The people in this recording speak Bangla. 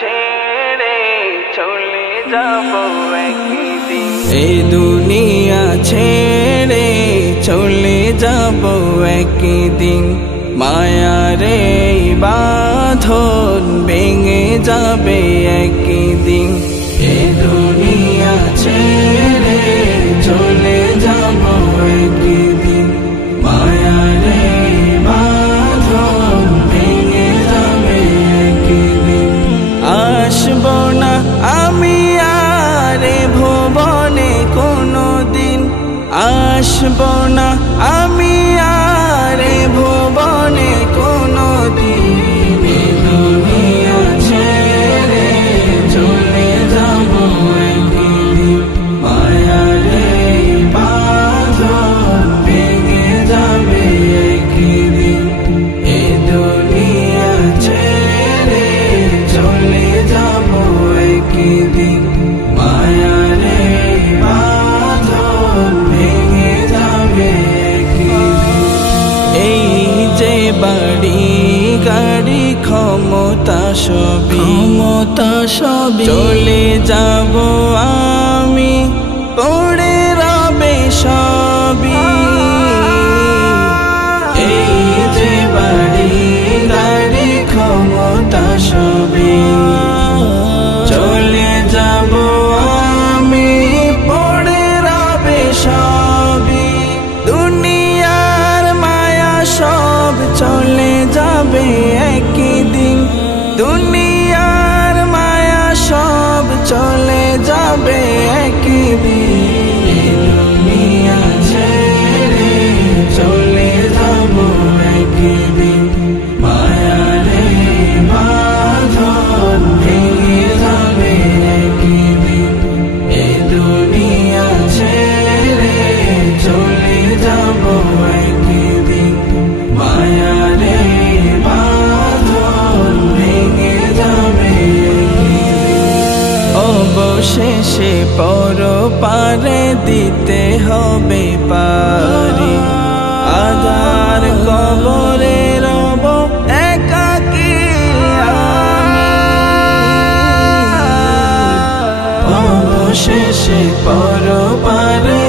ছেড়ে চলে যাব একদিন, এই দুনিয়া ছেড়ে চলে যাব একদিন। মায়ারে বাঁধন ভেঙে যাবে একদিন, এই দুনিয়া ছেড়ে চলে যাব একদিন। মায়ারে বাঁধন ভেঙে যাবে একদিন। আসব না আমি আর ভুবনে কোনো দিন, আসব না আমি আর ভুবনে কোনো দিন। এই দুনিয়া ছেড়ে চলে যাব একদিন, মায়ারে বাঁধন ভেঙে যাবে একদিন। এই দুনিয়া ছেড়ে চলে যাব একদিন, মায়ারে বাঁধন ভেঙে যাবে একদিন। এই যে বাড়ি গাড়ি ক্ষমতা সবই চলে যাব আমি, পড়ে রবে সবই। এই যে বাড়ি গাড়ি ক্ষমতা সবই চলে যাব আমি, পড়ে রবে সবই। দুনিয়ার মায়া সব চলে যাবে একদিন, দুনিয়ার মায়া সব চলে যাবে একদিন। এই দুনিয়া ছেড়ে চলে যাব একদিন, মায়ারে বাঁধন ভেঙে যাবে একদিন। এই দুনিয়া ছেড়ে চলে যাব একদিন, মায়ারে বাঁধন ভেঙে যাবে একদিন। অবশেষে পরপারে দিতে হবে পারি, আধার কবরে রব একাকী আমি। অবশেষে পরপারে